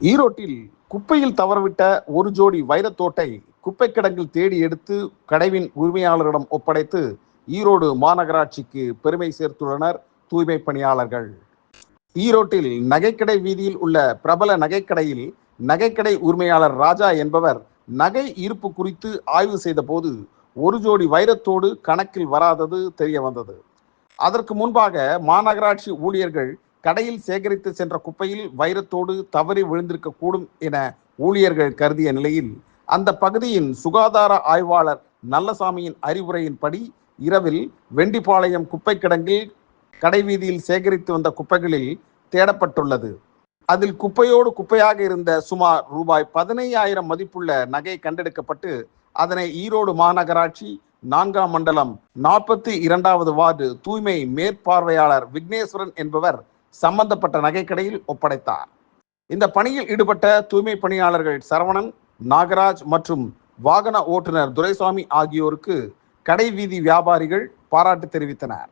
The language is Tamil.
ஈரோட்டில் குப்பையில் தவறவிட்ட ஒரு ஜோடி வைரத்தோட்டை குப்பை கிடங்கில் தேடி எடுத்து கடைவின் உரிமையாளரிடம் ஒப்படைத்து ஈரோடு மாநகராட்சிக்கு பெருமை சேர்த்துள்ளனர் தூய்மை பணியாளர்கள். ஈரோட்டில் நகைக்கடை வீதியில் உள்ள பிரபல நகைக்கடையில் நகைக்கடை உரிமையாளர் ராஜா என்பவர் நகை இருப்பு குறித்து ஆய்வு செய்த போது ஒரு ஜோடி வைரத்தோடு கணக்கில் வராதது தெரிய வந்தது அதற்கு முன்பாக மாநகராட்சி ஊழியர்கள் கடையில் சேகரித்து சென்ற குப்பையில் வைரத்தோடு தவறி விழுந்திருக்கக்கூடும் என ஊழியர்கள் கருதிய நிலையில் அந்த பகுதியின் சுகாதார ஆய்வாளர் நல்லசாமியின் அறிவுரையின்படி இரவில் வெண்டிபாளையம் குப்பை கிடங்கில் கடைவீதியில் சேகரித்து வந்த குப்பைகளில் தேடப்பட்டுள்ளது. அதில் குப்பையோடு குப்பையாக இருந்த சுமார் ரூபாய் பதினையாயிரம் மதிப்புள்ள நகை கண்டெடுக்கப்பட்டு அதனை ஈரோடு மாநகராட்சி நான்காம் மண்டலம் நாற்பத்தி இரண்டாவது வார்டு தூய்மை மேற்பார்வையாளர் விக்னேஸ்வரன் என்பவர் சம்பந்தப்பட்ட நகைக்கடையில் ஒப்படைத்தார். இந்த பணியில் ஈடுபட்ட தூய்மை பணியாளர்கள் சரவணன் நாகராஜ் மற்றும் வாகன ஓட்டுநர் துரைசாமி ஆகியோருக்கு கடை வீதி வியாபாரிகள் பாராட்டு தெரிவித்தனர்.